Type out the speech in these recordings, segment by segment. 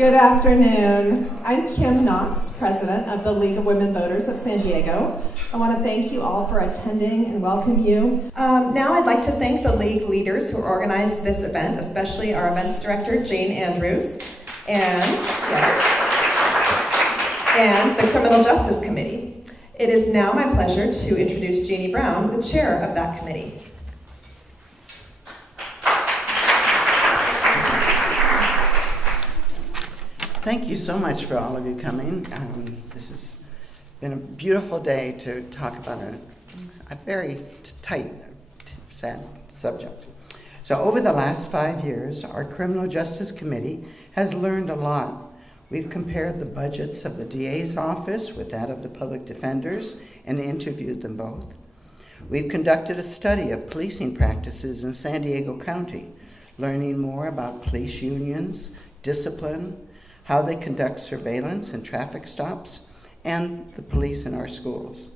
Good afternoon. I'm Kim Knox, President of the League of Women Voters of San Diego. I want to thank you all for attending and welcome you. Now I'd like to thank the League leaders who organized this event, especially our events director, Jane Andrews, and the Criminal Justice Committee. It is now my pleasure to introduce Jeannie Brown, the chair of that committee. Thank you so much for all of you coming. This has been a beautiful day to talk about a very tight, sad subject. So over the last 5 years, our Criminal Justice Committee has learned a lot. We've compared the budgets of the DA's office with that of the public defenders and interviewed them both. We've conducted a study of policing practices in San Diego County, learning more about police unions, discipline, how they conduct surveillance and traffic stops, and the police in our schools.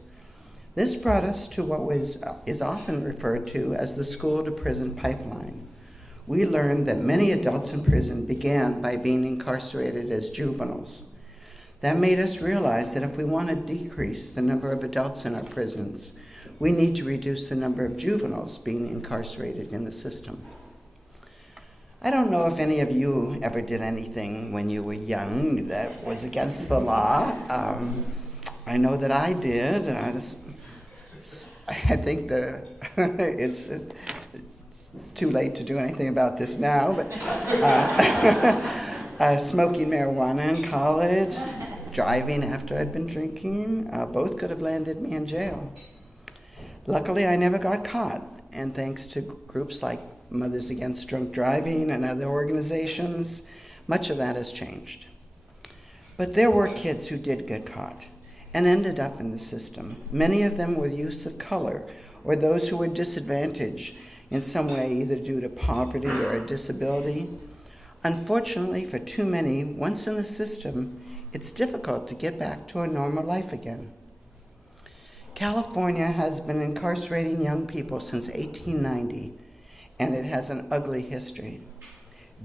This brought us to what is often referred to as the school-to-prison pipeline. We learned that many adults in prison began by being incarcerated as juveniles. That made us realize that if we want to decrease the number of adults in our prisons, we need to reduce the number of juveniles being incarcerated in the system. I don't know if any of you ever did anything when you were young that was against the law. I know that I did. I think it's too late to do anything about this now, but smoking marijuana in college, driving after I'd been drinking, both could have landed me in jail. Luckily, I never got caught, and thanks to groups like Mothers Against Drunk Driving and other organizations, much of that has changed. But there were kids who did get caught and ended up in the system. Many of them were youths of color or those who were disadvantaged in some way, either due to poverty or a disability. Unfortunately, for too many, once in the system, it's difficult to get back to a normal life again. California has been incarcerating young people since 1890, and it has an ugly history.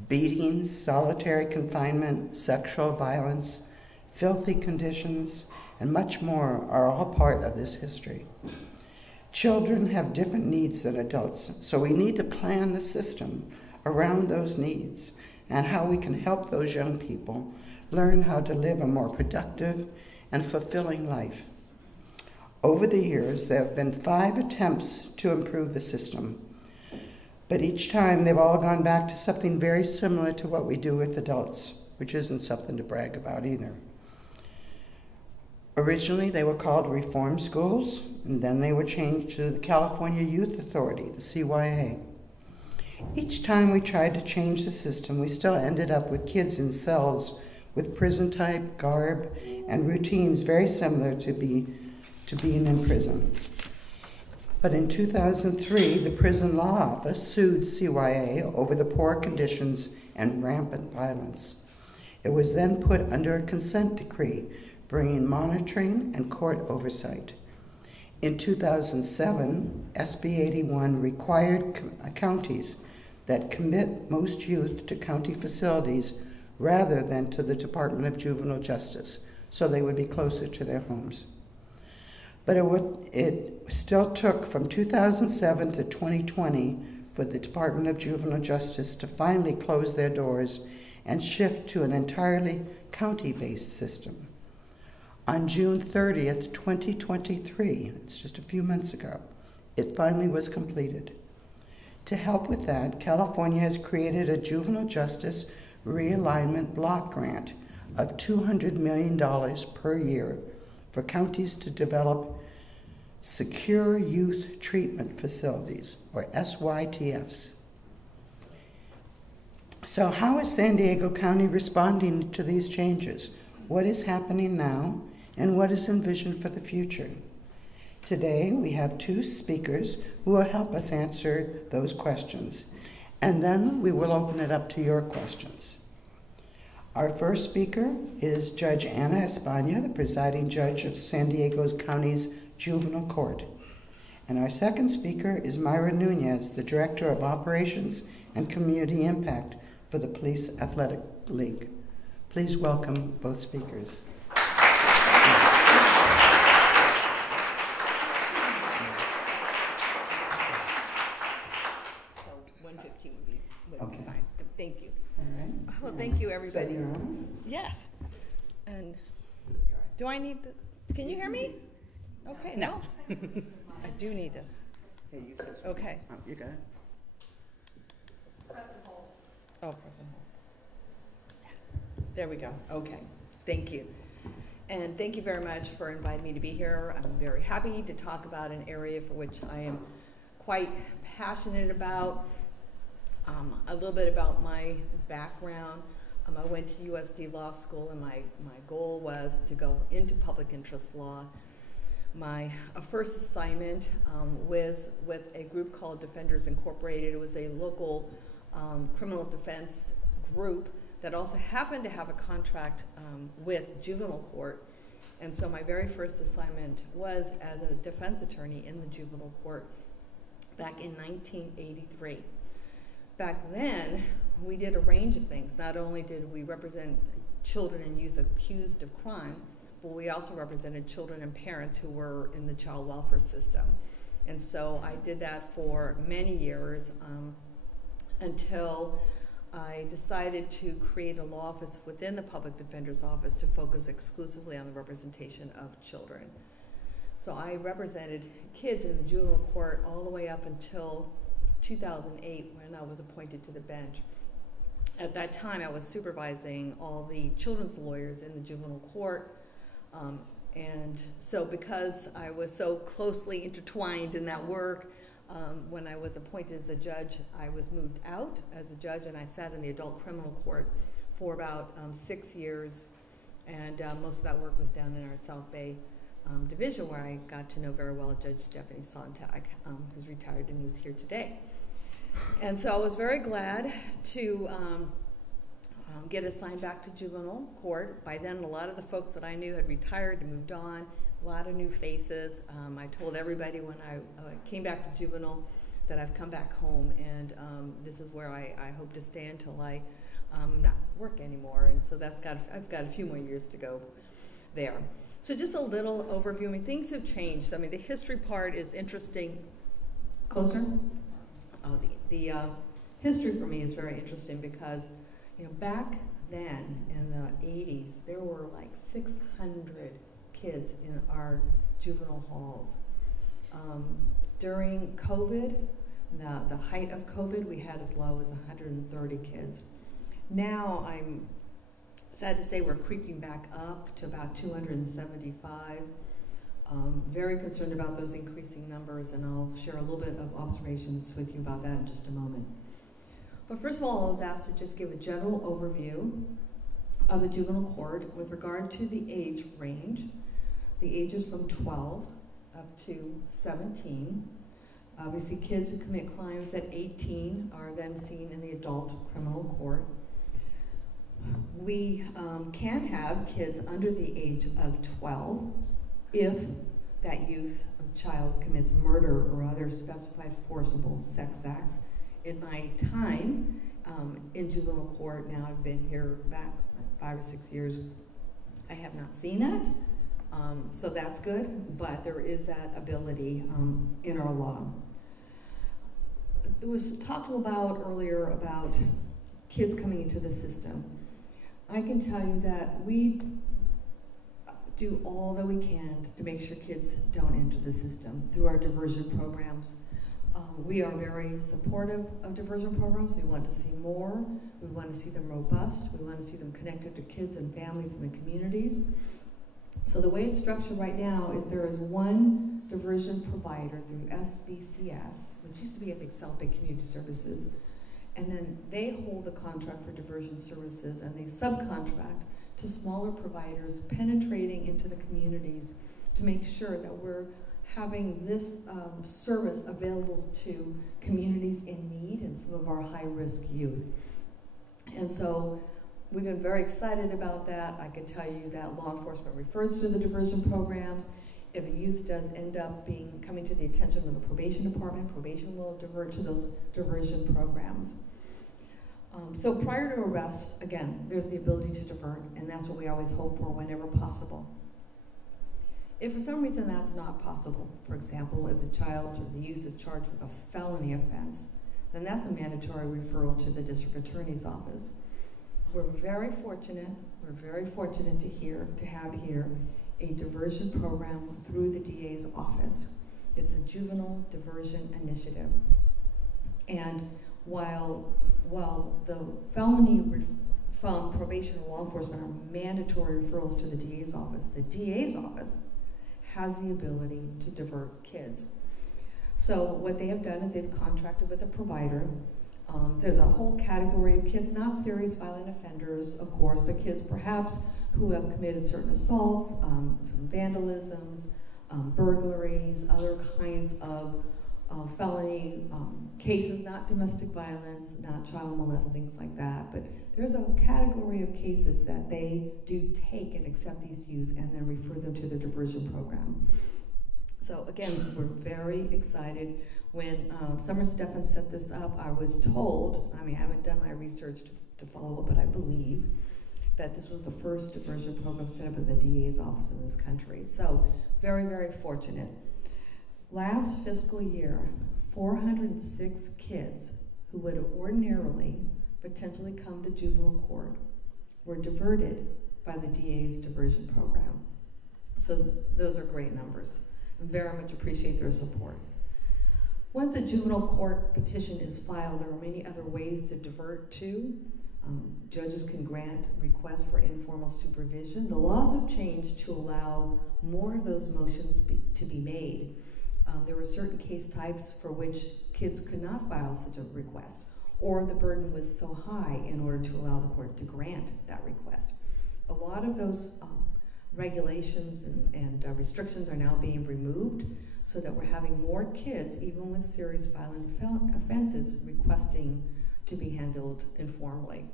Beatings, solitary confinement, sexual violence, filthy conditions, and much more are all part of this history. Children have different needs than adults, so we need to plan the system around those needs and how we can help those young people learn how to live a more productive and fulfilling life. Over the years, there have been 5 attempts to improve the system, but each time they've all gone back to something very similar to what we do with adults, which isn't something to brag about either. Originally, they were called reform schools, and then they were changed to the California Youth Authority, the CYA. Each time we tried to change the system, we still ended up with kids in cells with prison type, garb, and routines very similar to being in prison. But in 2003, the Prison Law Office sued CYA over the poor conditions and rampant violence. It was then put under a consent decree, bringing monitoring and court oversight. In 2007, SB 81 required counties that commit most youth to county facilities rather than to the Department of Juvenile Justice, so they would be closer to their homes. But it still took from 2007 to 2020 for the Department of Juvenile Justice to finally close their doors and shift to an entirely county-based system. On June 30th, 2023, it's just a few months ago, it finally was completed. To help with that, California has created a juvenile justice realignment block grant of $200 million per year for counties to develop secure youth treatment facilities, or SYTFs. So how is San Diego County responding to these changes? What is happening now, and what is envisioned for the future? Today, we have 2 speakers who will help us answer those questions, and then we will open it up to your questions. Our first speaker is Judge Ana Espana, the presiding judge of San Diego County's Juvenile Court. And our second speaker is Myra Nunez, the Director of Operations and Community Impact for the Police Athletic League. Please welcome both speakers. 1:15 would be Okay. fine. Thank you. All right. Well, thank you, everybody. Say your own. Yes. And do I need to, can you hear me? Okay, no. I do need this. Hey, you just- Okay. Oh, you got it. Oh, press and hold. There we go. Okay. Thank you. And thank you very much for inviting me to be here. I'm very happy to talk about an area for which I am quite passionate about. A little bit about my background. I went to USD Law School, and my goal was to go into public interest law. My first assignment was with a group called Defenders Incorporated. It was a local criminal defense group that also happened to have a contract with juvenile court. And so my very first assignment was as a defense attorney in the juvenile court back in 1983. Back then, we did a range of things. Not only did we represent children and youth accused of crime, but we also represented children and parents who were in the child welfare system. And so I did that for many years until I decided to create a law office within the public defender's office to focus exclusively on the representation of children. So I represented kids in the juvenile court all the way up until 2008 when I was appointed to the bench. At that time, I was supervising all the children's lawyers in the juvenile court. And so because I was so closely intertwined in that work, when I was appointed as a judge, I was moved out as a judge, and I sat in the adult criminal court for about 6 years. And most of that work was down in our South Bay division, where I got to know very well Judge Stephanie Sontag, who's retired and who's here today. And so I was very glad to get assigned back to juvenile court. By then, a lot of the folks that I knew had retired and moved on, a lot of new faces. I told everybody when I came back to juvenile that I've come back home, and this is where I hope to stay until I not work anymore. And so I've got a few more years to go there. So just a little overview. I mean, things have changed. I mean, the history part is interesting. Closer? Oh, the history for me is very interesting because, you know, back then in the 80s, there were like 600 kids in our juvenile halls. During COVID, the height of COVID, we had as low as 130 kids. Now I'm sad to say we're creeping back up to about 275. Very concerned about those increasing numbers, and I'll share a little bit of observations with you about that in just a moment. But first of all, I was asked to just give a general overview of the juvenile court with regard to the age range. The ages from 12 up to 17. Obviously, kids who commit crimes at 18 are then seen in the adult criminal court. We can have kids under the age of 12 if that youth or child commits murder or other specified forcible sex acts. In my time in juvenile court, now I've been here back 5 or 6 years, I have not seen that. So that's good, but there is that ability in our law. It was talked about earlier about kids coming into the system. I can tell you that we do all that we can to make sure kids don't enter the system through our diversion programs. We are very supportive of diversion programs. We want to see more. We want to see them robust. We want to see them connected to kids and families in the communities. So the way it's structured right now is there is one diversion provider through SBCS, which used to be, I think, South Bay Community Services, and then they hold the contract for diversion services, and they subcontract to smaller providers penetrating into the communities to make sure that we're having this service available to communities in need and some of our high-risk youth. And so we've been very excited about that. I can tell you that law enforcement refers to the diversion programs. If a youth does end up coming to the attention of the probation department, probation will divert to those diversion programs. So prior to arrest, again, there's the ability to divert, and that's what we always hope for whenever possible. If for some reason that's not possible, for example, if the child or the youth is charged with a felony offense, then that's a mandatory referral to the district attorney's office. We're very fortunate to have here a diversion program through the DA's office. It's a juvenile diversion initiative. And while the felony from probation or law enforcement are mandatory referrals to the DA's office has the ability to divert kids. So what they have done is they've contracted with a provider. There's a whole category of kids, not serious violent offenders, of course, but kids perhaps who have committed certain assaults, some vandalisms, burglaries, other kinds of felony cases, not domestic violence, not child molest, things like that. But there's a category of cases that they do take and accept these youth and then refer them to the diversion program. So again, we're very excited. When Summer Stephan set this up, I was told, I haven't done my research to follow up, but I believe that this was the first diversion program set up in the DA's office in this country. So very, very fortunate. Last fiscal year, 406 kids who would ordinarily potentially come to juvenile court were diverted by the DA's diversion program. So those are great numbers. I very much appreciate their support. Once a juvenile court petition is filed, there are many other ways to divert to. Judges can grant requests for informal supervision. The laws have changed to allow more of those motions to be made. There were certain case types for which kids could not file such a request, or the burden was so high in order to allow the court to grant that request. A lot of those regulations and restrictions are now being removed so that we're having more kids, even with serious violent offenses, requesting to be handled informally.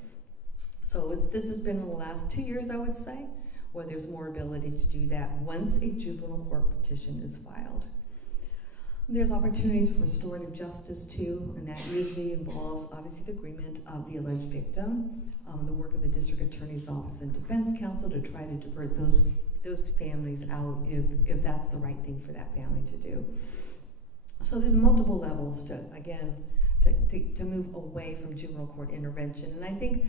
So this has been in the last 2 years, I would say, where there's more ability to do that once a juvenile court petition is filed. There's opportunities for restorative justice too, and that usually involves obviously the agreement of the alleged victim, the work of the district attorney's office and defense counsel to try to divert those families out if that's the right thing for that family to do. So there's multiple levels to move away from juvenile court intervention. And I think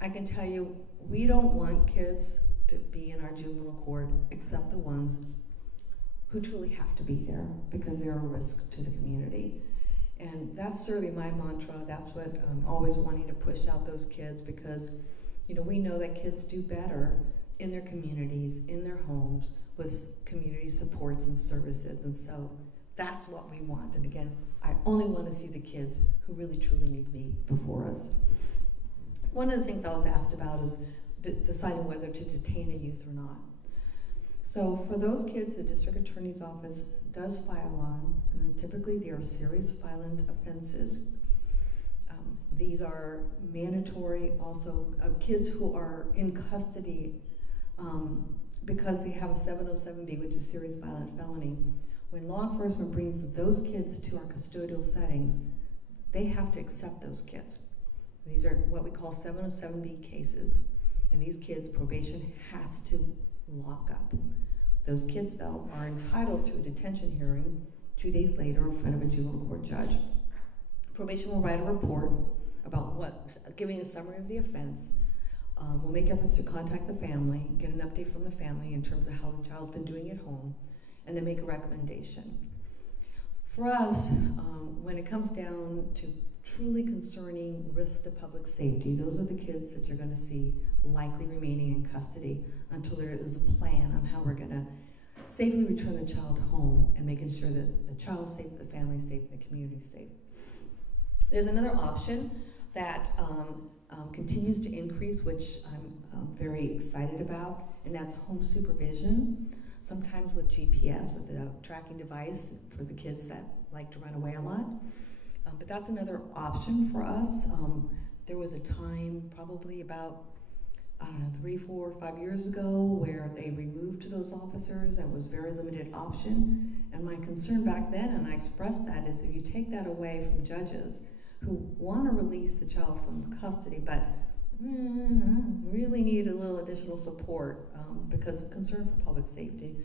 I can tell you, we don't want kids to be in our juvenile court except the ones who truly have to be there because they're a risk to the community. And that's certainly my mantra. That's what I'm always wanting to push out those kids, because we know that kids do better in their communities, in their homes, with community supports and services. And so that's what we want. And again, I only want to see the kids who really truly need me before us. One of the things I was asked about is deciding whether to detain a youth or not. So for those kids, the district attorney's office does file on, and typically they are serious violent offenses. These are mandatory also kids who are in custody because they have a 707B, which is serious violent felony. When law enforcement brings those kids to our custodial settings, they have to accept those kids. These are what we call 707B cases, and these kids, probation has to lock up. Those kids, though, are entitled to a detention hearing 2 days later in front of a juvenile court judge. Probation will write a report about giving a summary of the offense. We'll make efforts to contact the family, get an update from the family in terms of how the child's been doing at home, and then make a recommendation. For us, when it comes down to truly concerning risk to public safety, those are the kids that you're going to see likely remaining in custody until there is a plan on how we're going to safely return the child home and making sure that the child is safe, the family is safe, and the community is safe. There's another option that continues to increase, which I'm very excited about, and that's home supervision, sometimes with GPS, with a tracking device for the kids that like to run away a lot. But that's another option for us. There was a time, probably about, 3, 4, 5 years ago, where they removed those officers. That was a very limited option. And my concern back then, and I expressed that, is if you take that away from judges who want to release the child from custody, but really need a little additional support because of concern for public safety.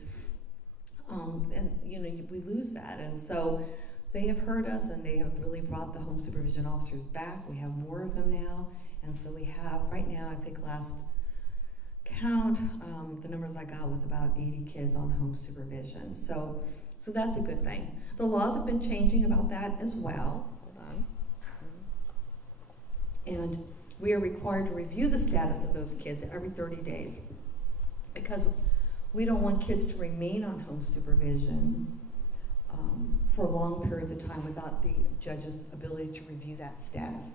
And we lose that, and so they have heard us, and they have really brought the home supervision officers back. We have more of them now, and so we have right now, I think last count, the numbers I got was about 80 kids on home supervision. So that's a good thing. The laws have been changing about that as well. Hold on. And we are required to review the status of those kids every 30 days because we don't want kids to remain on home supervision for long periods of time without the judge's ability to review that status.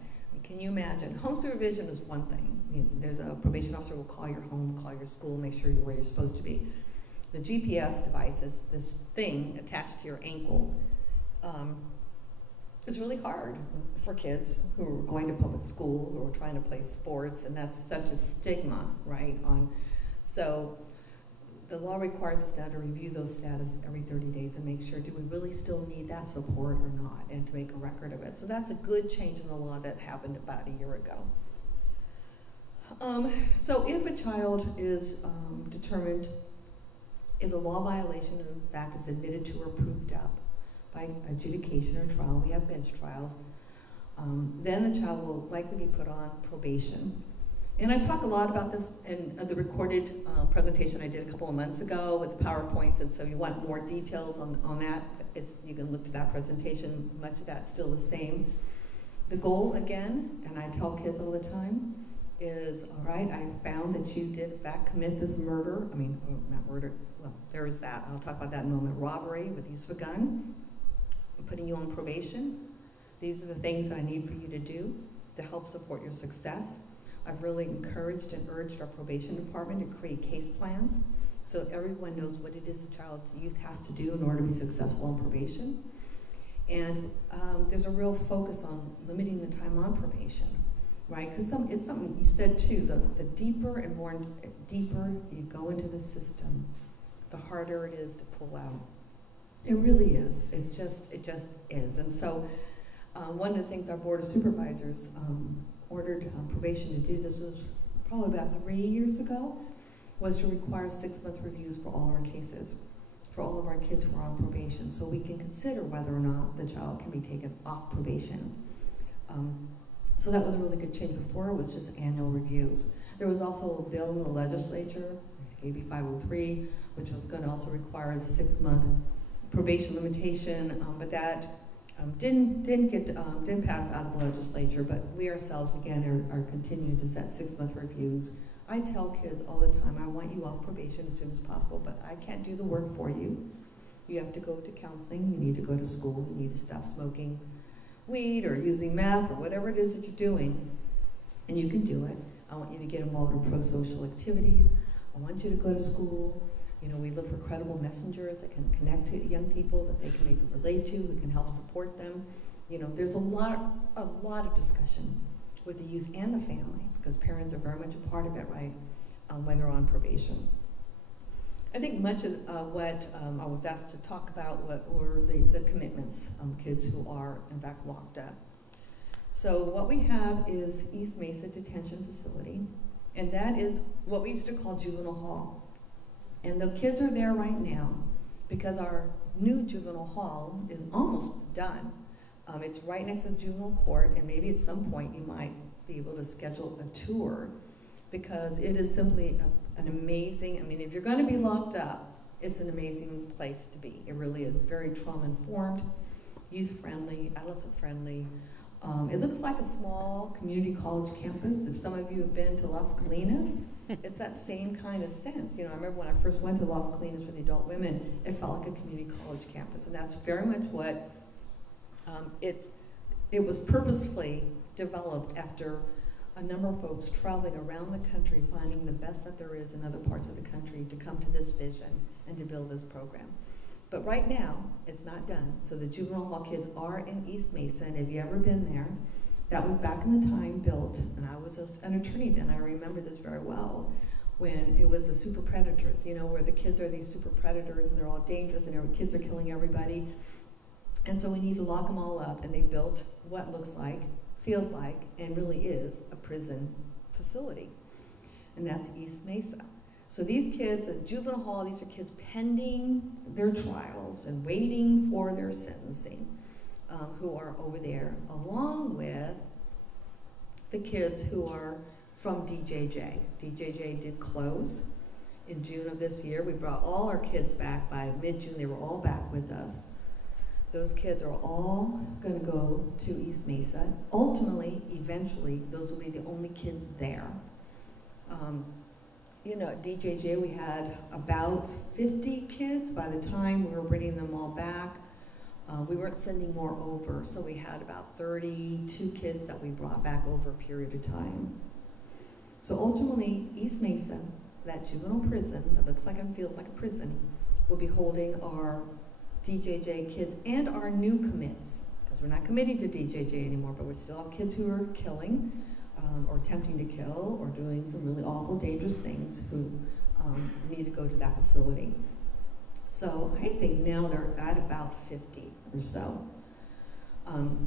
Can you imagine? Home supervision is one thing. There's a probation officer will call your home, call your school, make sure you're where you're supposed to be. The GPS device is this thing attached to your ankle. It's really hard for kids who are going to public school, who are trying to play sports, and that's such a stigma, right? So the law requires us now to review those status every 30 days and make sure, do we really still need that support or not, and to make a record of it. So that's a good change in the law that happened about a year ago. So if a child is determined, if the law violation in fact is admitted to or proved up by adjudication or trial, we have bench trials, then the child will likely be put on probation. And I talk a lot about this in the recorded presentation I did a couple of months ago with the PowerPoints, and so you want more details on that, you can look to that presentation. Much of that's still the same. The goal, again, and I tell kids all the time, is, all right, I found that you did in fact commit this murder. I mean, not murder, well, there is that. I'll talk about that in a moment. Robbery with use of a gun. I'm putting you on probation. These are the things that I need for you to do to help support your success. I've really encouraged and urged our probation department to create case plans so everyone knows what it is the child youth has to do in order to be successful on probation. And there's a real focus on limiting the time on probation, right? Because it's something you said too, the deeper and more deeper you go into the system, the harder it is to pull out. It really is. It just is. And so one of the things our Board of Supervisors ordered probation to do, this was probably about 3 years ago, was to require 6-month reviews for all our cases, for all of our kids who are on probation, so we can consider whether or not the child can be taken off probation. So that was a really good change. Before it was just annual reviews. There was also a bill in the legislature, AB 503, which was going to also require the 6-month probation limitation, but that didn't pass out of the legislature. But we ourselves again are continuing to set 6-month reviews. I tell kids all the time, I want you off probation as soon as possible, but I can't do the work for you. You have to go to counseling, you need to go to school, you need to stop smoking weed or using meth or whatever it is that you're doing, and you can do it. I want you to get involved in pro-social activities. I want you to go to school. You know, we look for credible messengers that can connect to young people that they can maybe relate to, who can help support them. You know, there's a lot of discussion with the youth and the family, because parents are very much a part of it, right, when they're on probation. I think much of what I was asked to talk about were the commitments kids who are, in fact, locked up. So what we have is East Mesa Detention Facility, and that is what we used to call juvenile hall. And the kids are there right now because our new juvenile hall is almost done. It's right next to the juvenile court, and maybe at some point you might be able to schedule a tour, because it is simply an amazing, I mean, if you're going to be locked up, it's an amazing place to be. It really is very trauma-informed, youth-friendly, adolescent-friendly. It looks like a small community college campus. If some of you have been to Las Colinas, it's that same kind of sense. You know, I remember when I first went to Las Colinas for the adult women, it felt like a community college campus, and that's very much what it was purposefully developed after a number of folks traveling around the country, finding the best that there is in other parts of the country to come to this vision and to build this program. But right now, it's not done. So the juvenile hall kids are in East Mesa, and if you've ever been there, that was back in the time built, and I was an attorney then. I remember this very well, when it was the super predators, you know, where the kids are these super predators and they're all dangerous and kids are killing everybody. And so we need to lock them all up, and they built what looks like, feels like, and really is a prison facility. And that's East Mesa. So these kids at juvenile hall, these are kids pending their trials and waiting for their sentencing, who are over there, along with the kids who are from DJJ. DJJ did close in June of this year. We brought all our kids back by mid-June. They were all back with us. Those kids are all going to go to East Mesa. Ultimately, eventually, those will be the only kids there. You know, at DJJ, we had about 50 kids. By the time we were bringing them all back, we weren't sending more over, so we had about 32 kids that we brought back over a period of time. So ultimately, East Mesa, that juvenile prison that looks like and feels like a prison, will be holding our DJJ kids and our new commits, because we're not committing to DJJ anymore, but we still have kids who are killing or attempting to kill or doing some really awful, dangerous things who need to go to that facility. So I think now they're at about 50 or so.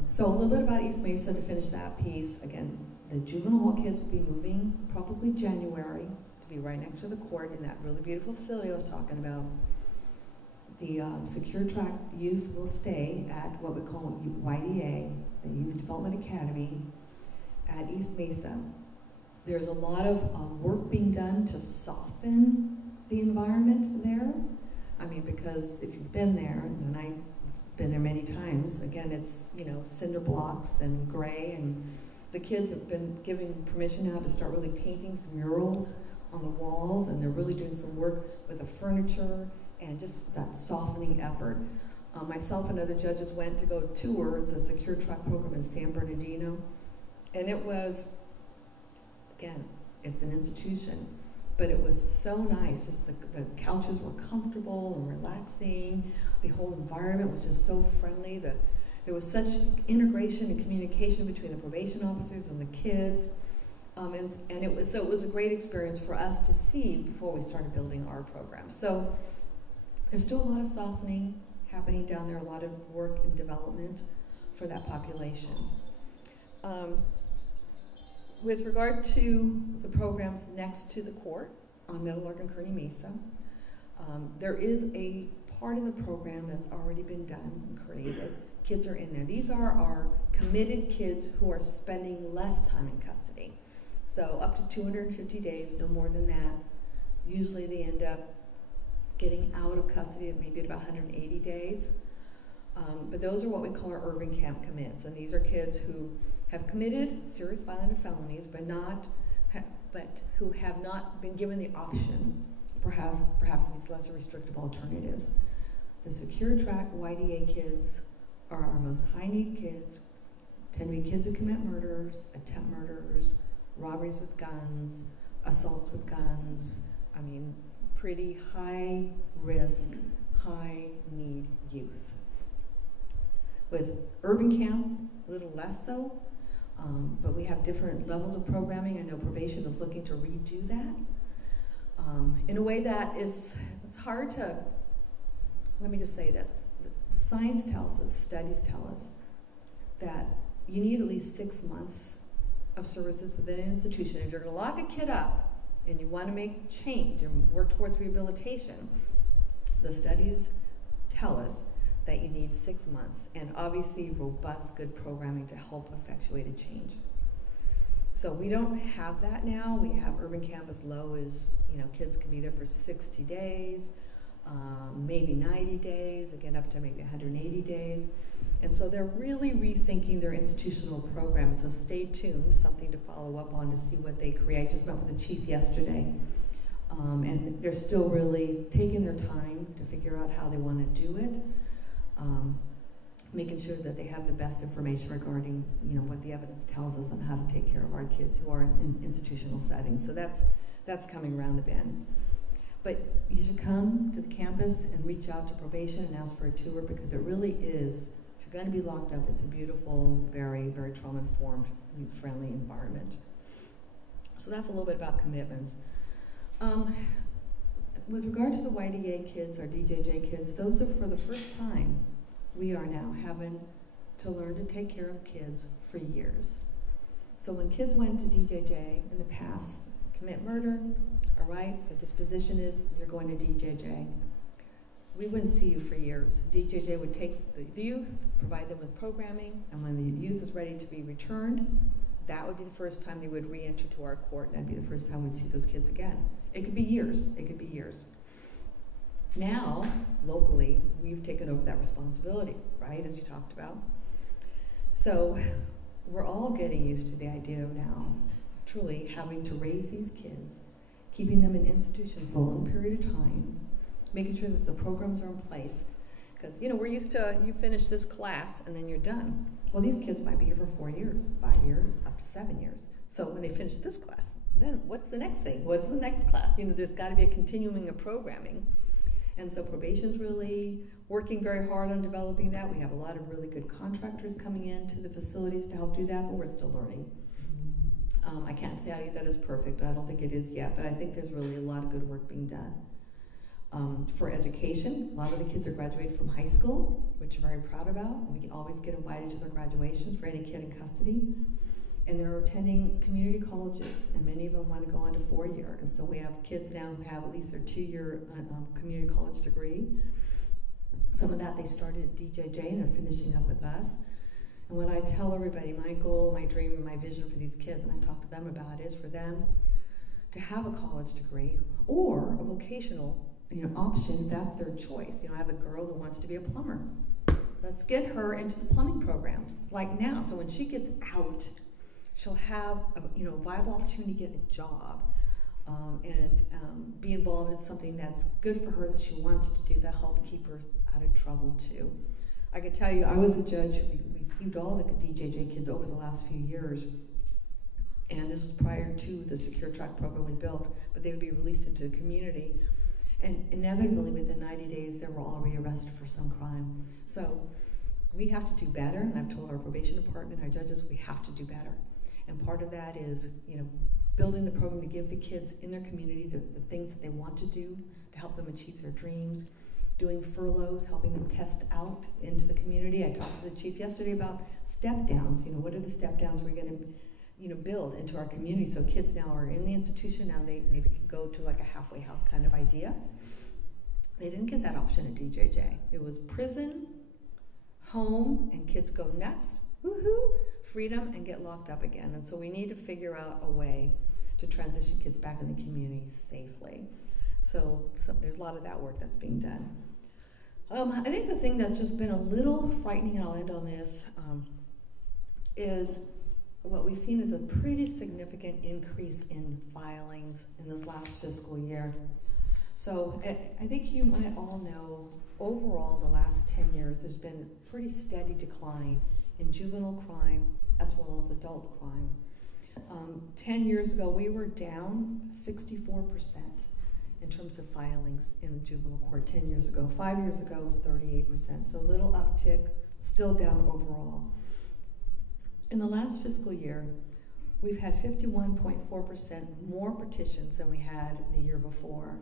So a little bit about East Mesa to finish that piece. Again, the juvenile hall kids will be moving probably January to be right next to the court in that really beautiful facility I was talking about. The Secure Track youth will stay at what we call YDA, the Youth Development Academy, at East Mesa. There's a lot of work being done to soften the environment there. I mean, because if you've been there, and I've been there many times, again, it's, you know, cinder blocks and gray, and the kids have been given permission now to start really painting some murals on the walls, and they're really doing some work with the furniture and just that softening effort. Myself and other judges went to go tour the Secure Track program in San Bernardino, and it was, again, it's an institution, but it was so nice. Just the couches were comfortable and relaxing. The whole environment was just so friendly. There was such integration and communication between the probation officers and the kids. And it was a great experience for us to see before we started building our program. So there's still a lot of softening happening down there, a lot of work and development for that population. With regard to the programs next to the court on Meadowlark and Kearny Mesa, there is a part of the program that's already been done and created. Kids are in there. These are our committed kids who are spending less time in custody. So up to 250 days, no more than that. Usually they end up getting out of custody at maybe about 180 days. But those are what we call our urban camp commits. And these are kids who have committed serious violent felonies, but who have not been given the option, perhaps these lesser restrictive alternatives. The Secure Track YDA kids are our most high need kids, tend to be kids who commit murders, attempt murders, robberies with guns, assaults with guns. I mean, pretty high risk, high need youth. With urban camp, a little less so, but we have different levels of programming. I know probation is looking to redo that in a way that it's hard to, let me just say this. Science tells us, studies tell us, that you need at least 6 months of services within an institution. If you're going to lock a kid up and you want to make change and work towards rehabilitation, the studies tell us that you need 6 months, and obviously robust, good programming to help effectuate a change. So we don't have that now. We have urban camp as low as, you know, kids can be there for 60 days, maybe 90 days, again up to maybe 180 days. And so they're really rethinking their institutional program. So stay tuned, something to follow up on to see what they create. I just met with the chief yesterday. And they're still really taking their time to figure out how they want to do it. Making sure that they have the best information regarding, you know, what the evidence tells us on how to take care of our kids who are in institutional settings. So that's coming around the bend. But you should come to the campus and reach out to probation and ask for a tour, because it really is, if you're going to be locked up, it's a beautiful, very, very trauma-informed, youth-friendly environment. So that's a little bit about commitments. With regard to the YDA kids or DJJ kids, those are for the first time we are now having to learn to take care of kids for years. So when kids went to DJJ in the past, commit murder, all right, the disposition is you're going to DJJ. We wouldn't see you for years. DJJ would take the youth, provide them with programming, and when the youth was ready to be returned, that would be the first time they would re-enter to our court, and that'd be the first time we'd see those kids again. It could be years. It could be years. Now, locally, we've taken over that responsibility, right, as you talked about. So we're all getting used to the idea of now truly having to raise these kids, keeping them in institutions for a long period of time, making sure that the programs are in place. Because, you know, we're used to you finish this class and then you're done. Well, these kids might be here for 4 years, 5 years, up to 7 years. So when they finish this class, then what's the next thing? What's the next class? You know, there's got to be a continuing of programming. And so probation's really working very hard on developing that. We have a lot of really good contractors coming into the facilities to help do that, but we're still learning. I can't tell you that it's perfect. I don't think it is yet, but I think there's really a lot of good work being done. For education, a lot of the kids are graduating from high school, which we're very proud about. We can always get invited to their graduations for any kid in custody. And they're attending community colleges, and many of them want to go on to 4-year. And so we have kids now who have at least their 2-year community college degree. Some of that they started at DJJ and they're finishing up with us. And what I tell everybody, my goal, my dream, and my vision for these kids, and I talk to them about, is for them to have a college degree or a vocational option if that's their choice. You know, I have a girl who wants to be a plumber. Let's get her into the plumbing program, like now. So when she gets out, she'll have a viable opportunity to get a job and be involved in something that's good for her that she wants to do, that help keep her out of trouble too. I can tell you, I was a judge who received all the DJJ kids over the last few years, and this was prior to the Secure Track program we built, but they would be released into the community. And inevitably, within 90 days, they were all rearrested for some crime. So we have to do better, and I've told our probation department, our judges, we have to do better. And part of that is, building the program to give the kids in their community the things that they want to do to help them achieve their dreams, doing furloughs, helping them test out into the community. I talked to the chief yesterday about step downs. What are the step downs we're going to build into our community so kids now are in the institution, now they maybe can go to like a halfway house kind of idea. They didn't get that option at DJJ. It was prison, home, and kids go nuts, woohoo, freedom, and get locked up again. And so we need to figure out a way to transition kids back in the community safely. So there's a lot of that work that's being done. I think the thing that's just been a little frightening, and I'll end on this, is what we've seen is a pretty significant increase in filings in this last fiscal year. So I think you might all know, overall, the last 10 years, there's been a pretty steady decline in juvenile crime as well as adult crime. 10 years ago, we were down 64% in terms of filings in the juvenile court 10 years ago. 5 years ago, it was 38%, so a little uptick, still down overall. In the last fiscal year, we've had 51.4% more petitions than we had the year before.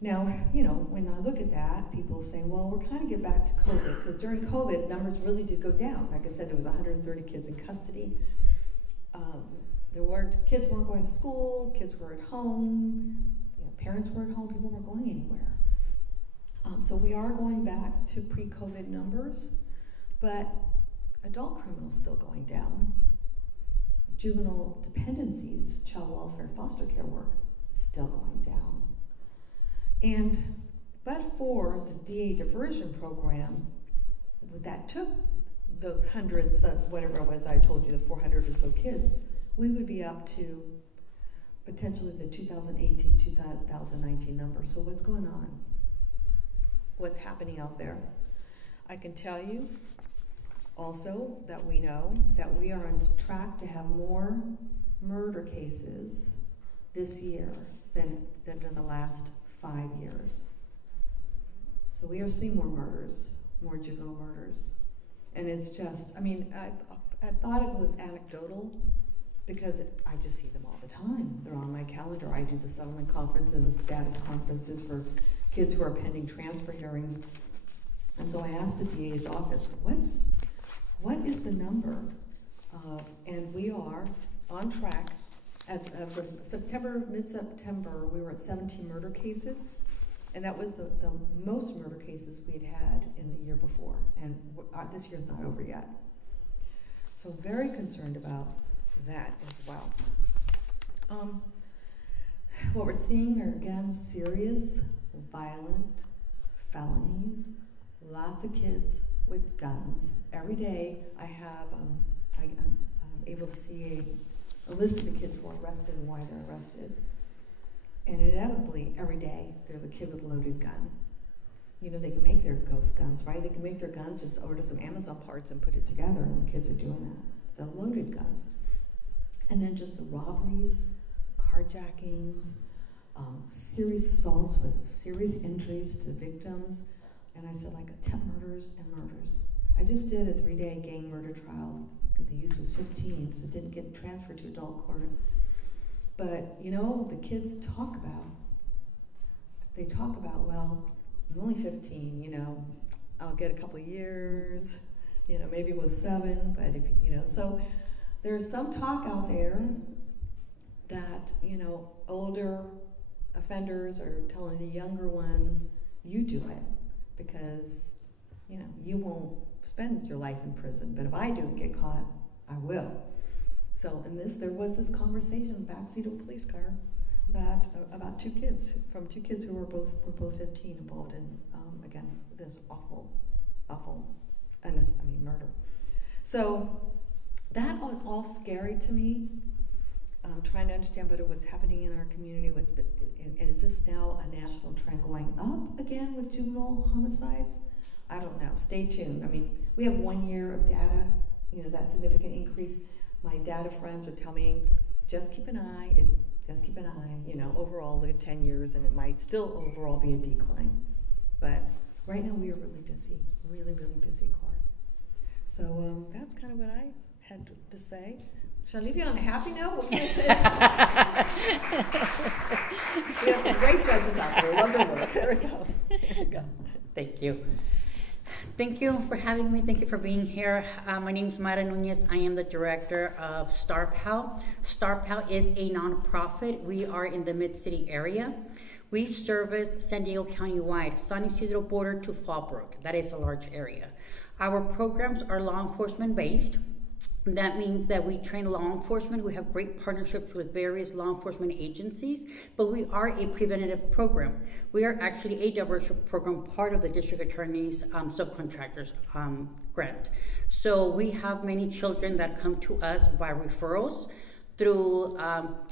Now, when I look at that, people say, well, we're kind of getting back to COVID, because during COVID, numbers really did go down. Like I said, there was 130 kids in custody. Kids weren't going to school, kids were at home, parents were at home, people weren't going anywhere. So we are going back to pre-COVID numbers, but adult criminals still going down. Juvenile dependencies, child welfare, foster care work, still going down. But for the DA diversion program, that took those hundreds of whatever it was I told you, the 400 or so kids, we would be up to potentially the 2018-2019 numbers. So what's going on? What's happening out there? I can tell you also that we know that we are on track to have more murder cases this year than in the last 5 years. So we are seeing more murders, more juvenile murders. And it's just, I thought it was anecdotal because I just see them all the time. They're on my calendar. I do the settlement conference and the status conferences for kids who are pending transfer hearings. And so I asked the DA's office, what is the number? And we are on track. As of mid-September, we were at 17 murder cases, and that was the most murder cases we'd had in the year before, and this year's not over yet. So very concerned about that as well. What we're seeing are, again, serious, violent felonies, lots of kids with guns. Every day I have, I'm able to see a list of the kids who are arrested and why they're arrested. And inevitably, every day, there's a kid with a loaded gun. You know, they can make their ghost guns, right? They can make their guns, just order some Amazon parts and put it together, and the kids are doing that. The loaded guns. And then just the robberies, carjackings, serious assaults with serious injuries to the victims. And I said, like, attempt murders and murders. I just did a 3-day gang murder trial. The youth was 15, so it didn't get transferred to adult court. But, you know, the kids talk about, well, I'm only 15, you know, I'll get a couple of years, you know, maybe it was 7, but, if, you know, so there's some talk out there that, you know, older offenders are telling the younger ones, you do it, because, you know, you won't spend your life in prison, but if I do get caught, I will. So in this, there was this conversation in the backseat of a police car that about two kids who were both 15 involved in again this awful murder. So that was all scary to me. Trying to understand better what's happening in our community and is this now a national trend going up again with juvenile homicides? I don't know. Stay tuned. I mean, we have 1 year of data, you know, that significant increase. My data friends would tell me, just keep an eye, you know, overall look at 10 years and it might still overall be a decline. But right now we are really busy, really busy court. So that's kind of what I had to say. Should I leave you on a happy note? What can I say? We have some great judges out there. Love their work. There we go. There we go. Thank you. Thank you for having me. Thank you for being here. My name is Mayra Nunez. I am the director of StarPal. StarPal is a nonprofit. We are in the Mid-City area. We service San Diego County-wide, San Ysidro border to Fallbrook. That is a large area. Our programs are law enforcement based. That means that we train law enforcement. We have great partnerships with various law enforcement agencies, but we are a preventative program. We are actually a diversity program, part of the district attorney's subcontractors grant. So we have many children that come to us by referrals through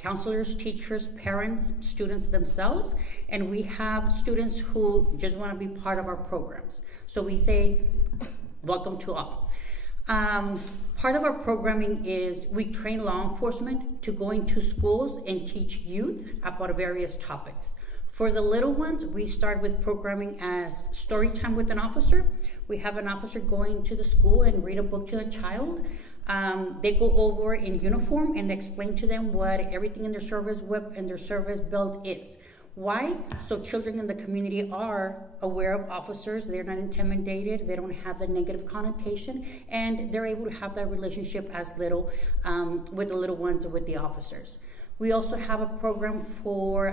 counselors, teachers, parents, students themselves, and we have students who just want to be part of our programs. So we say, welcome to all. Part of our programming is we train law enforcement to go into schools and teach youth about various topics. For the little ones, we start with programming as story time with an officer. We have an officer going to the school and read a book to a child. They go over in uniform and explain to them what everything in their service whip and their service belt is. Why? So children in the community are aware of officers, they're not intimidated, they don't have the negative connotation, and they're able to have that relationship as little with the little ones or with the officers. We also have a program for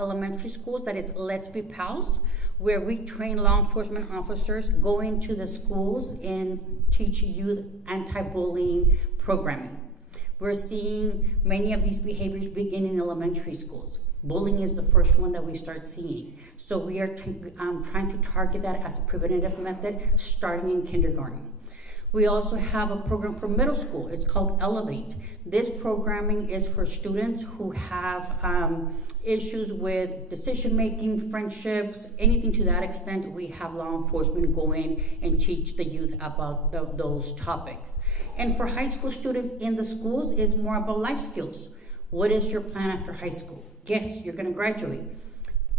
elementary schools that is Let's Be Pals, where we train law enforcement officers, go into the schools and teach youth anti-bullying programming. We're seeing many of these behaviors begin in elementary schools. Bullying is the first one that we start seeing. So we are trying to target that as a preventative method starting in kindergarten. We also have a program for middle school. It's called Elevate. This programming is for students who have issues with decision-making, friendships, anything to that extent. We have law enforcement go in and teach the youth about those topics. And for high school students in the schools, it's more about life skills. What is your plan after high school? Yes, you're going to graduate.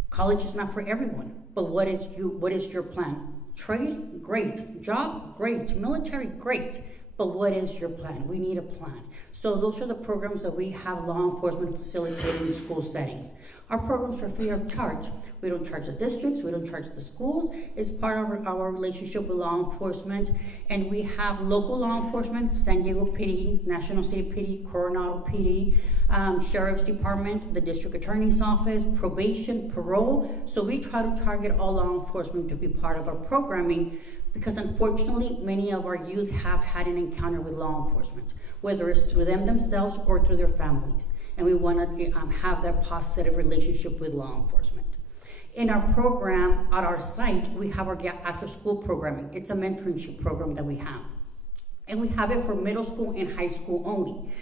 College is not for everyone, but what is your plan? Trade? Great. Job? Great. Military? Great. But what is your plan? We need a plan. So those are the programs that we have law enforcement facilitated in school settings. Our programs are free of charge. We don't charge the districts, we don't charge the schools. It's part of our relationship with law enforcement. And we have local law enforcement, San Diego PD, National City PD, Coronado PD, Sheriff's Department, the District Attorney's Office, probation, parole. So we try to target all law enforcement to be part of our programming, because unfortunately, many of our youth have had an encounter with law enforcement, whether it's through them themselves or through their families. And we want to have that positive relationship with law enforcement. In our program at our site, we have our after-school programming. It's a mentorship program that we have. And we have it for middle school and high school only.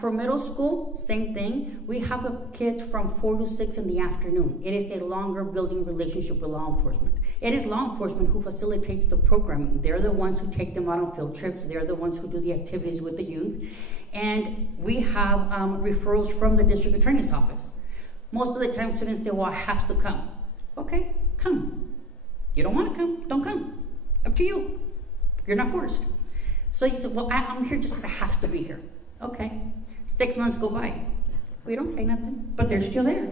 For middle school, same thing. We have a kids from 4 to 6 in the afternoon. It is a longer building relationship with law enforcement. It is law enforcement who facilitates the programming. They're the ones who take them out on field trips. They're the ones who do the activities with the youth. And we have referrals from the District Attorney's Office. Most of the time, students say, well, I have to come. Okay, come. You don't want to come, don't come. Up to you. You're not forced. So you say, well, I'm here just because I have to be here. Okay. 6 months go by. We don't say nothing, but they're still there.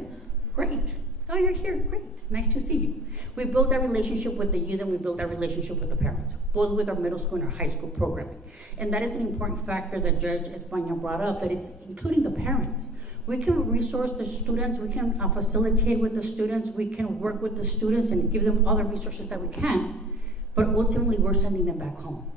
Great. Oh, you're here. Great. Nice to see you. We build that relationship with the youth, and we build that relationship with the parents, both with our middle school and our high school programming. And that is an important factor that Judge España brought up, that it's including the parents. We can resource the students, we can facilitate with the students, we can work with the students and give them all the resources that we can, but ultimately we're sending them back home.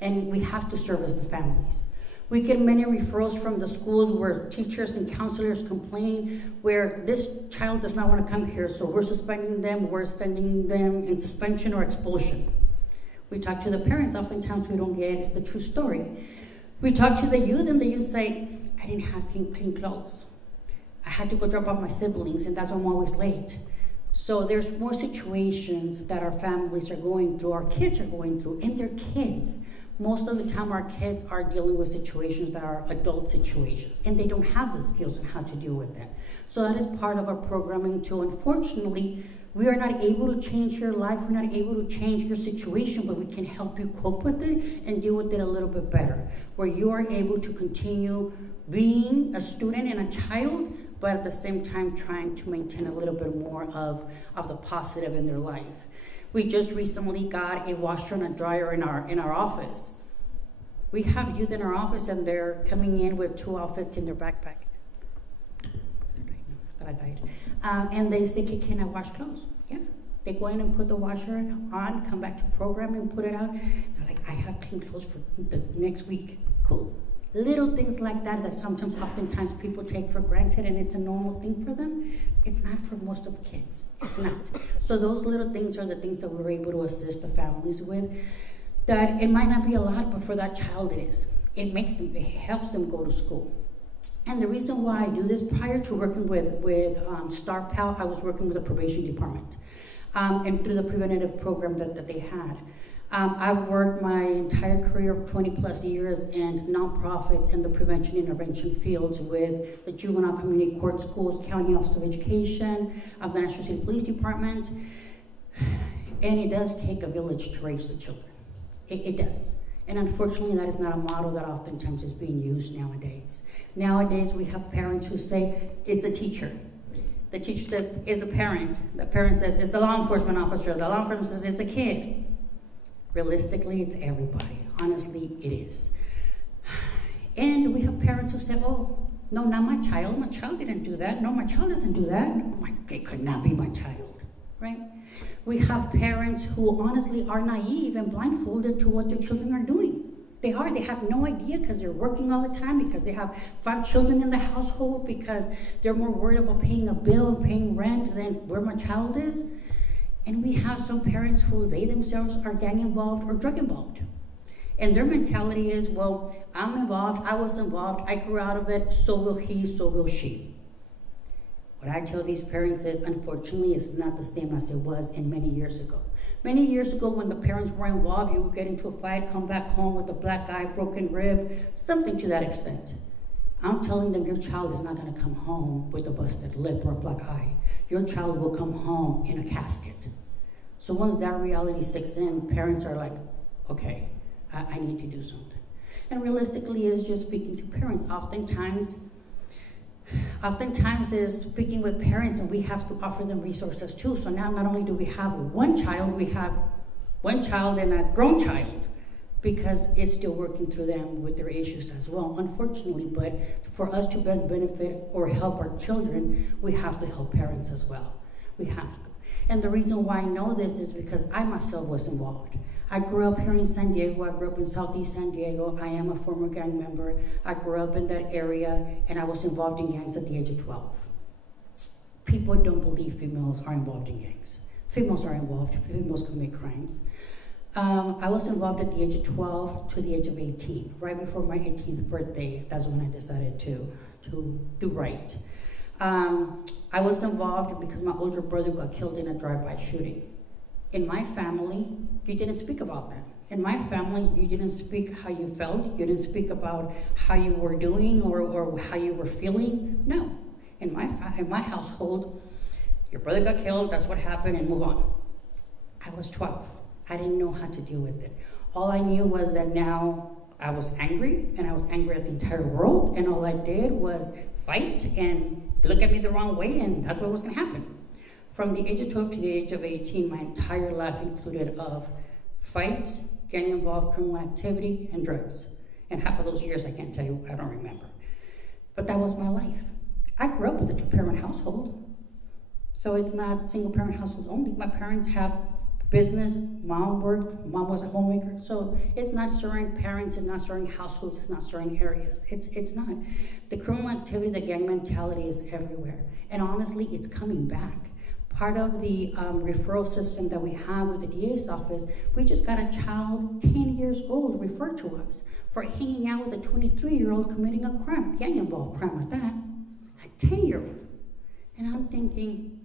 And we have to service the families. We get many referrals from the schools where teachers and counselors complain where this child does not want to come here, so we're suspending them, we're sending them in suspension or expulsion. We talk to the parents, oftentimes we don't get the true story. We talk to the youth, and the youth say, I didn't have clean clothes. I had to go drop off my siblings, and that's why I'm always late. So there's more situations that our families are going through, our kids are going through, and they're kids. Most of the time, our kids are dealing with situations that are adult situations, and they don't have the skills on how to deal with them. So that is part of our programming too. Unfortunately, we are not able to change your life, we're not able to change your situation, but we can help you cope with it and deal with it a little bit better, where you are able to continue being a student and a child, but at the same time trying to maintain a little bit more of the positive in their life. We just recently got a washer and a dryer in our office. We have youth in our office, and they're coming in with 2 outfits in their backpack. And they say, can I wash clothes? Yeah. They go in and put the washer on, come back to program and put it out. They're like, I have clean clothes for the next week. Cool. Little things like that sometimes, oftentimes people take for granted, and it's a normal thing for them. It's not for most of the kids. It's not. So those little things are the things that we're able to assist the families with. That it might not be a lot, but for that child it is. It helps them go to school. And the reason why I do this, prior to working with Star Pal, I was working with the probation department, and through the preventative program that they had. I've worked my entire career of 20 plus years in nonprofits in the prevention intervention fields with the juvenile community court schools, county office of education, the National City Police Department. And it does take a village to raise the children. It does. And unfortunately, that is not a model that oftentimes is being used nowadays. Nowadays, we have parents who say, it's the teacher. The teacher says, it's the parent. The parent says, it's the law enforcement officer. The law enforcement says, it's the kid. Realistically, it's everybody. Honestly, it is. And we have parents who say, oh, no, not my child. My child didn't do that. No, my child doesn't do that. No, it could not be my child, right? We have parents who honestly are naive and blindfolded to what their children are doing. They have no idea because they're working all the time, because they have 5 children in the household, because they're more worried about paying a bill and paying rent than where my child is. And we have some parents who they themselves are gang involved or drug involved. And their mentality is, well, I'm involved, I was involved, I grew out of it, so will he, so will she. What I tell these parents is, unfortunately, it's not the same as it was in many years ago. Many years ago, when the parents were involved, you would get into a fight, come back home with a black eye, broken rib, something to that extent. I'm telling them your child is not going to come home with a busted lip or a black eye. Your child will come home in a casket. So once that reality sets in, parents are like, okay, I need to do something. And realistically, it's just speaking to parents. Oftentimes, oftentimes is speaking with parents, and we have to offer them resources too. So now not only do we have one child, we have one child and a grown child, because it's still working through them with their issues as well, unfortunately. But for us to best benefit or help our children, we have to help parents as well. We have to. And the reason why I know this is because I myself was involved. I grew up here in San Diego. I grew up in Southeast San Diego. I am a former gang member. I grew up in that area, and I was involved in gangs at the age of 12. People don't believe females are involved in gangs. Females are involved. Females commit crimes. I was involved at the age of 12 to the age of 18. Right before my 18th birthday, that's when I decided to do right. I was involved because my older brother got killed in a drive-by shooting. In my family, you didn't speak about that. In my family, you didn't speak how you felt. You didn't speak about how you were doing or how you were feeling. No. In my household, your brother got killed, that's what happened, and move on. I was 12. I didn't know how to deal with it. All I knew was that now I was angry, and I was angry at the entire world, and all I did was fight and look at me the wrong way, and that's what was going to happen. From the age of 12 to the age of 18, my entire life included of fights, gang-involved criminal activity, and drugs. And half of those years, I can't tell you, I don't remember. But that was my life. I grew up with a two-parent household. So it's not single-parent household only. My parents have business, mom worked, mom was a homemaker. So it's not certain parents, it's not certain households, it's not certain areas. It's not. The criminal activity, the gang mentality is everywhere. And honestly, it's coming back. Part of the referral system that we have with the DA's office, we just got a child 10 years old referred to us for hanging out with a 23-year-old committing a crime, gang-involved crime at that, a 10-year-old. And I'm thinking,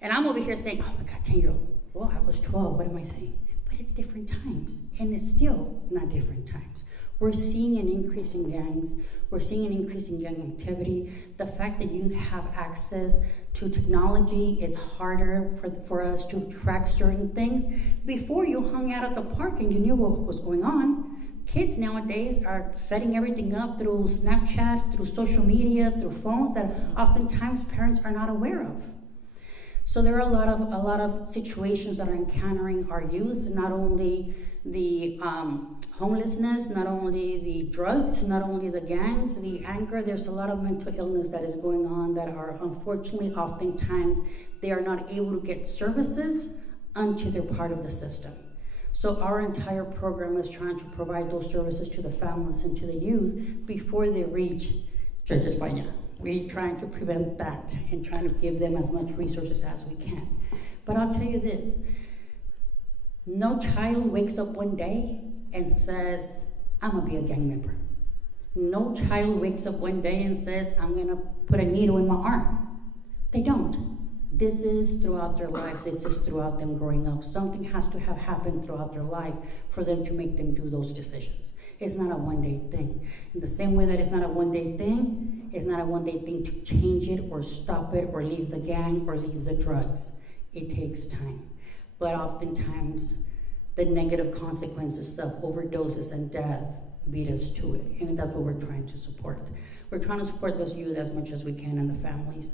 and I'm over here saying, oh my God, 10-year-old. Well, I was 12, what am I saying? But it's different times, and it's still not different times. We're seeing an increase in gangs. We're seeing an increase in gang activity. The fact that youth have access to technology, it's harder for us to track certain things. Before, you hung out at the park and you knew what was going on. Kids nowadays are setting everything up through Snapchat, through social media, through phones that oftentimes parents are not aware of. So there are a lot of situations that are encountering our youth, not only the homelessness, not only the drugs, not only the gangs, the anger. There's a lot of mental illness that is going on that are unfortunately oftentimes they are not able to get services until they're part of the system. So our entire program is trying to provide those services to the families and to the youth before they reach Judge España. We're trying to prevent that and trying to give them as much resources as we can. But I'll tell you this, no child wakes up one day and says, I'm gonna be a gang member. No child wakes up one day and says, I'm gonna put a needle in my arm. They don't. This is throughout their life. This is throughout them growing up. Something has to have happened throughout their life for them to make them do those decisions. It's not a one-day thing. In the same way that it's not a one-day thing, it's not a one-day thing to change it or stop it or leave the gang or leave the drugs. It takes time. But oftentimes, the negative consequences of overdoses and death beat us to it. And that's what we're trying to support. We're trying to support those youth as much as we can and the families.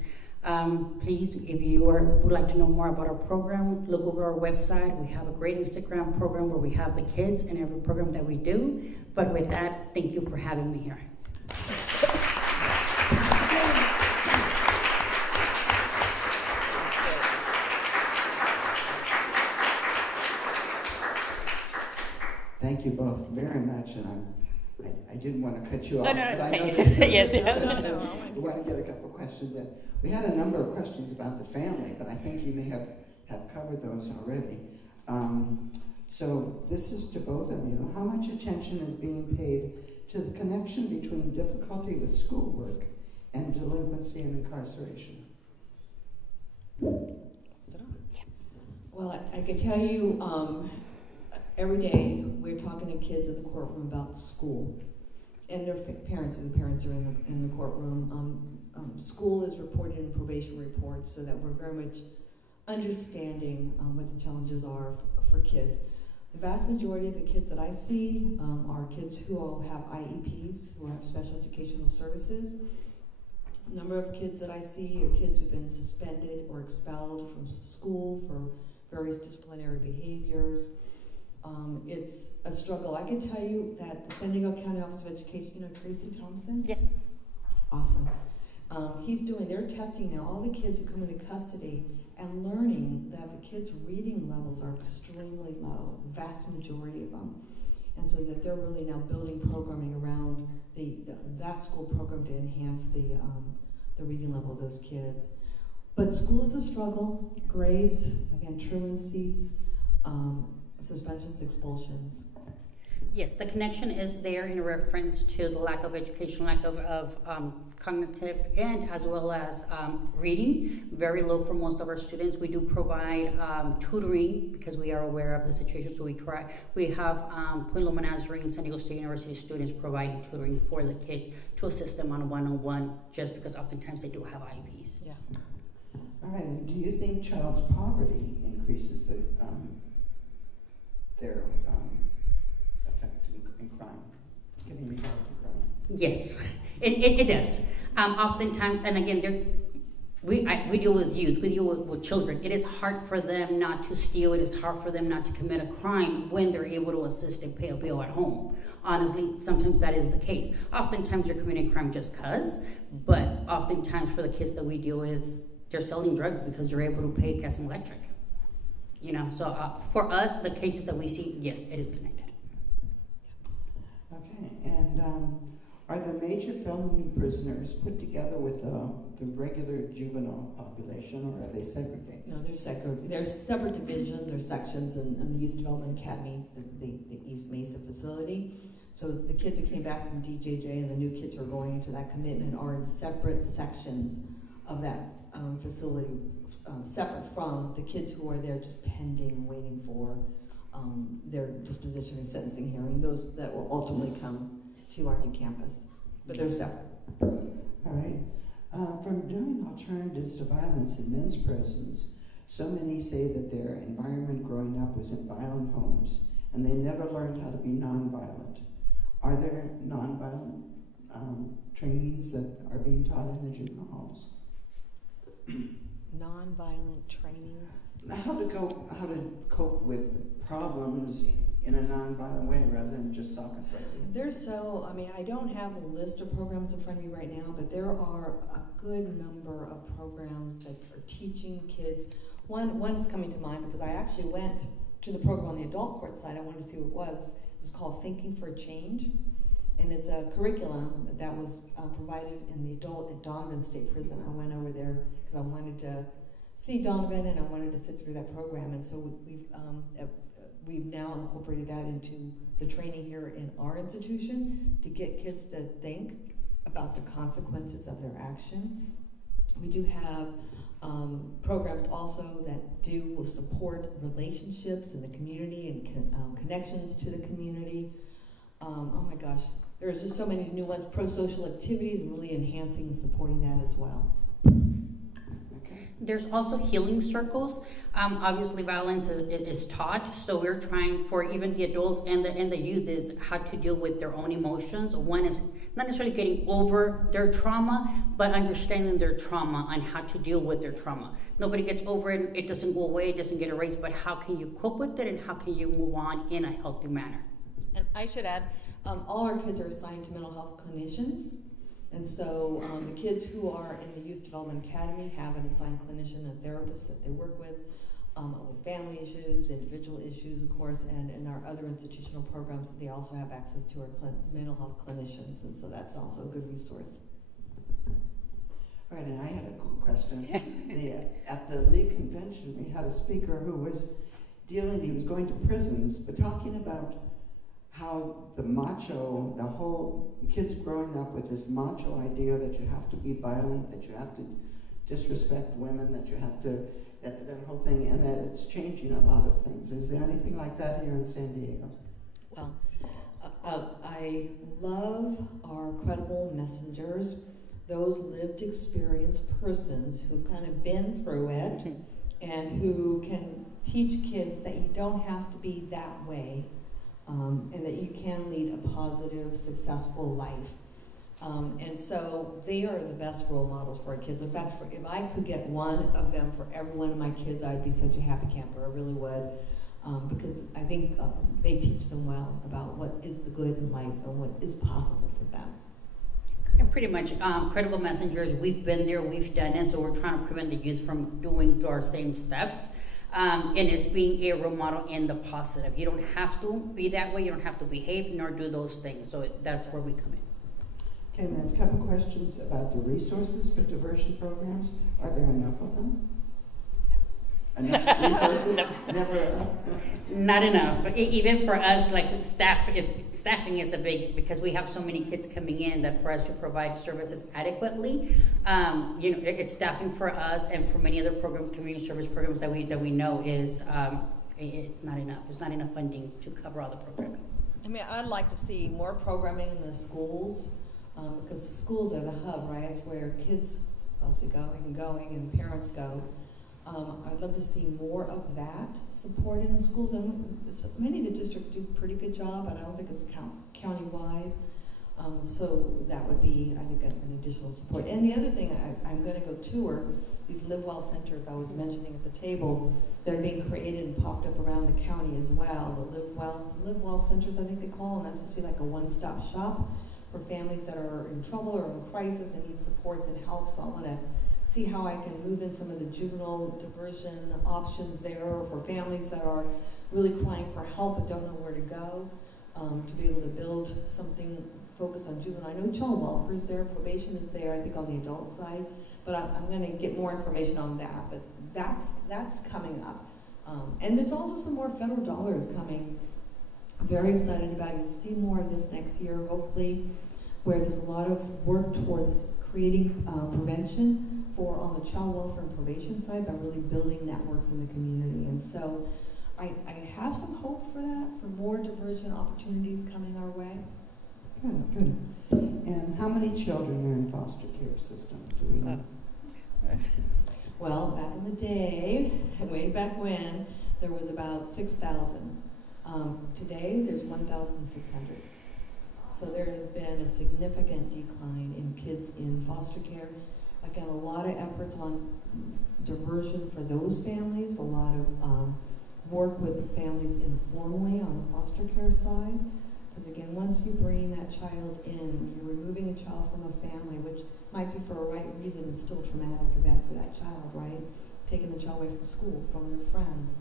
Please, if you would like to know more about our program, look over our website. We have a great Instagram program where we have the kids in every program that we do. But with that, thank you for having me here. Thank you both very much, and I didn't want to cut you off. No, it's okay. Yes. We want to get a couple questions in. We had a number of questions about the family, but I think you may have covered those already. So this is to both of you. How much attention is being paid to the connection between difficulty with schoolwork and delinquency and incarceration? Well, I can tell you, every day we're talking to kids in the courtroom about school and their parents, and the parents are in the courtroom. School is reported in probation reports so that we're very much understanding what the challenges are for kids. The vast majority of the kids that I see are kids who all have IEPs, who have special educational services. number of kids that I see are kids who've been suspended or expelled from school for various disciplinary behaviors. It's a struggle. I can tell you that the San Diego County Office of Education, you know Tracy Thompson? Yes. Awesome. They're testing now all the kids who come into custody and learning that the kids' reading levels are extremely low, the vast majority of them. And so that they're really now building programming around that school program to enhance the reading level of those kids. But school is a struggle. Grades, again, truancies, suspensions, expulsions. Yes, the connection is there in reference to the lack of education, lack of cognitive, and as well as reading. Very low for most of our students. We do provide tutoring because we are aware of the situation. So we have Point Loma Nazarene, San Diego State University students providing tutoring for the kids to assist them on a one-on-one, just because oftentimes they do have IEPs. Yeah. All right, and do you think child's poverty increases their effect in crime, getting involved in crime? Yes, it does. Oftentimes, and again, we deal with youth, we deal with children. It is hard for them not to steal. It is hard for them not to commit a crime when they're able to assist and pay a bill at home. Honestly, sometimes that is the case. Oftentimes they're committing crime just because, but oftentimes for the kids that we deal with, they're selling drugs because they're able to pay gas and electric. You know, so for us, the cases that we see, yes, it is connected. Okay, and are the major felony prisoners put together with the regular juvenile population, or are they segregated? No, they're segregated. There's separate divisions or sections in the Youth Development Academy, the East Mesa facility. So the kids who came back from DJJ and the new kids who are going into that commitment are in separate sections of that facility, separate from the kids who are there just pending, waiting for their disposition or sentencing hearing, those that will ultimately come to our new campus. But they're separate. All right. From doing alternatives to violence in men's prisons, so many say that their environment growing up was in violent homes and they never learned how to be nonviolent. Are there nonviolent trainings that are being taught in the juvenile halls? Nonviolent trainings? How to cope with problems in a nonviolent way rather than just sock and fight. I don't have a list of programs in front of me right now, but there are a good number of programs that are teaching kids. One's coming to mind because I actually went to the program on the adult court side. I wanted to see what it was. It was called Thinking for Change, and it's a curriculum that was provided in the adult at Donovan State Prison. I went over there because I wanted to see Donovan and I wanted to sit through that program, and so we've now incorporated that into the training here in our institution to get kids to think about the consequences of their action. We do have programs also that do support relationships in the community and connections to the community. Oh my gosh, there's just so many new ones. Pro-social activities, really enhancing and supporting that as well. There's also healing circles. Obviously, violence is taught, so we're trying for even the adults and the youth is how to deal with their own emotions. One is not necessarily getting over their trauma, but understanding their trauma and how to deal with their trauma. Nobody gets over it, it doesn't go away, it doesn't get erased, but how can you cope with it and how can you move on in a healthy manner? And I should add, all our kids are assigned to mental health clinicians. And so the kids who are in the Youth Development Academy have an assigned clinician and therapist that they work with family issues, individual issues, of course, and in our other institutional programs, they also have access to our mental health clinicians, and so that's also a good resource. All right, and I had a cool question. At the League Convention, we had a speaker who was he was going to prisons, but talking about how the whole kids growing up with this macho idea that you have to be violent, that you have to disrespect women, that you have to, that whole thing, and that it's changing a lot of things. Is there anything like that here in San Diego? Well, I love our credible messengers, those lived experience persons who've kind of been through it and who can teach kids that you don't have to be that way. And that you can lead a positive, successful life. And so they are the best role models for our kids. In fact, if I could get one of them for every one of my kids, I'd be such a happy camper. I really would. Because I think they teach them well about what is the good in life and what is possible for them. And pretty much, credible messengers, we've been there, we've done it, so we're trying to prevent the youth from doing our same steps. And it's being a role model in the positive. You don't have to be that way, you don't have to behave nor do those things. So that's where we come in. Okay, there's a couple questions about the resources for diversion programs. Are there enough of them? Enough resources? Never enough? Not enough. Even for us, like staffing is a big, because we have so many kids coming in that for us to provide services adequately, it's staffing for us and for many other programs, community service programs that we know is, it's not enough. It's not enough funding to cover all the programming. I mean, I'd like to see more programming in the schools, because the schools are the hub, right? It's where kids are supposed to be going, and parents go. I'd love to see more of that support in the schools. And many of the districts do a pretty good job, but I don't think it's county-wide. So that would be, I think, an additional support. And the other thing, I'm going to go tour these Live Well centers I was mentioning at the table that are being created and popped up around the county as well. The Live Well centers, I think they call them. That's supposed to be like a one-stop shop for families that are in trouble or in crisis and need supports and help. So I want to see how I can move in some of the juvenile diversion options there, or for families that are really crying for help but don't know where to go, to be able to build something focused on juvenile. I know child welfare is there, probation is there, I think on the adult side, but I'm going to get more information on that. But that's coming up. And there's also some more federal dollars coming. I'm very excited about it. You'll see more of this next year, hopefully, where there's a lot of work towards creating prevention on the child welfare and probation side by really building networks in the community. And so I have some hope for that, for more diversion opportunities coming our way. Good. And how many children are in foster care system? Do we know? Well, back in the day, way back when, there was about 6,000. Today, there's 1,600. So there has been a significant decline in kids in foster care. Again, a lot of efforts on diversion for those families, a lot of work with the families informally on the foster care side. Because again, once you bring that child in, you're removing a child from a family, which might be for a right reason, it's still a traumatic event for that child, right? Taking the child away from school, from their friends.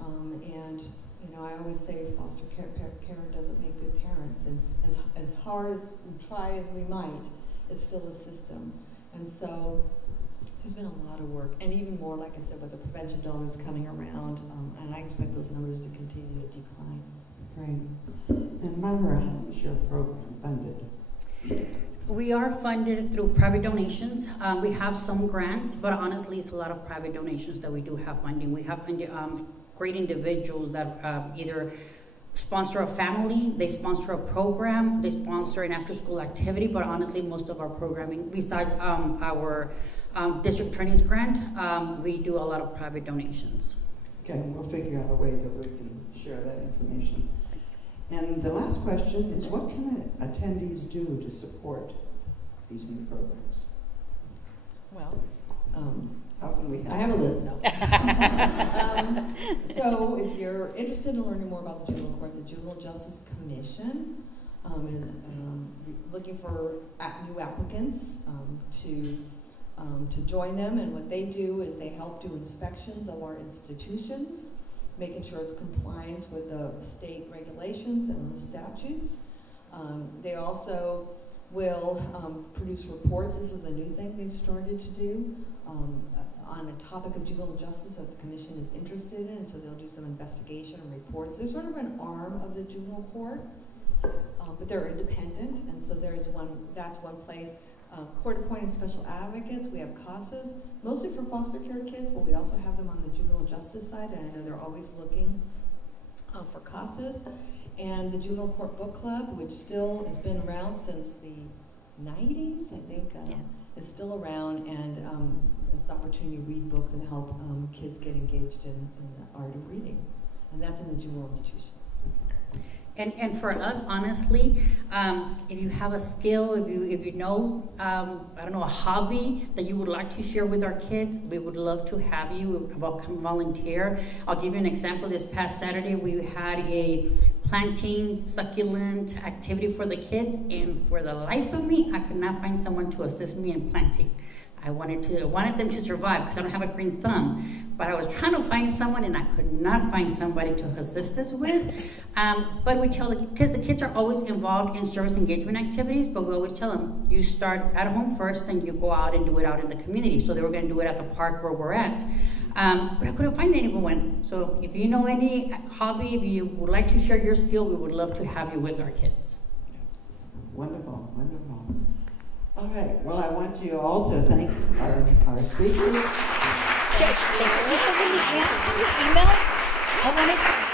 And I always say foster care doesn't make good parents. And as hard as we try as we might, it's still a system. And so there's been a lot of work, and even more, like I said, with the prevention dollars coming around, and I expect those numbers to continue to decline. Great. And Myra, how is your program funded? We are funded through private donations. We have some grants, but honestly, it's a lot of private donations that we do have funding. We have great individuals that either sponsor a family, they sponsor a program, they sponsor an after-school activity, but honestly, most of our programming, besides our district attorney's grant, we do a lot of private donations. Okay, we'll figure out a way that we can share that information. And the last question is, what can attendees do to support these new programs? Well, how can we help? I have a list now. So if you're interested in learning more about the juvenile court, the Juvenile Justice Commission is looking for new applicants to join them, and what they do is they help do inspections of our institutions, making sure it's compliance with the state regulations and the statutes. They also will produce reports. This is a new thing they've started to do on a topic of juvenile justice that the commission is interested in, so they'll do some investigation and reports. They're sort of an arm of the juvenile court, but they're independent, and so that's one place. Court-appointed special advocates, we have CASAs, mostly for foster care kids, but we also have them on the juvenile justice side, and I know they're always looking for CASAs. And the Juvenile Court Book Club, which still has been around since the 90s, I think, is still around, and it's an opportunity to read books and help kids get engaged in the art of reading. And that's in the juvenile institution. And for us, honestly, if you have a skill, if you know, I don't know, a hobby that you would like to share with our kids, we would love to have you come volunteer. I'll give you an example. This past Saturday, we had a planting succulent activity for the kids, and for the life of me, I could not find someone to assist me in planting. I wanted them to survive because I don't have a green thumb. But I was trying to find someone, and I could not find somebody to assist us with. But we tell because the kids are always involved in service engagement activities, but we always tell them, you start at home first, and you go out and do it out in the community. So they were going to do it at the park where we're at. But I couldn't find anyone. So if you know any hobby, if you would like to share your skill, we would love to have you with our kids. Wonderful, wonderful. All right, well, I want you all to thank our speakers. Email. I wanted